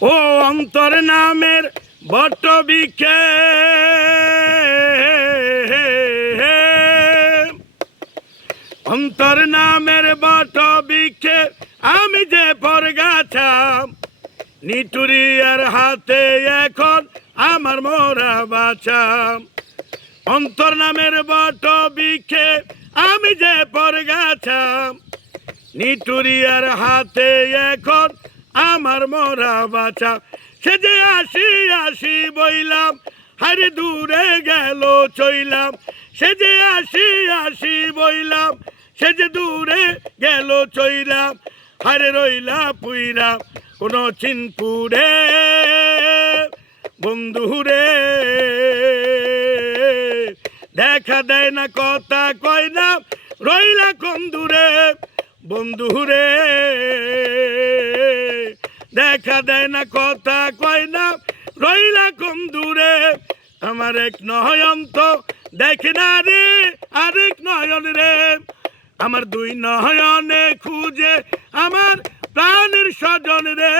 ও অন্তর নামের বট বৃক্ষে অন্তর নামের বট বৃক্ষে আমি যে পরগাছা নিটুরিয়ার হাতে এখন আমার মোরা বাছা অন্তর নামের বট বৃক্ষে আমি যে পরগাছা নিটুরিয়ার হাতে এখন আমার মোরা বাছা সে যে আসি আসি বইলাম হারে দূরে গেল চইলাম সে যে আসি আসি বইলাম সে যে দূরে গেল চইলাম হারে রইলা পুইরা কোনো চিনপুরে বন্ধুরে দেখা দেয় না কথা কয় না রইলা কোন দূরে বন্ধুরে দেখা দেয় না কথা কয় না রইলা কোন দূরে আমার এক নয়ন তো দেখে না রে আরেক নয়ন রে আমার দুই নয়নে খুঁজে আমার প্রাণের স্বজন রে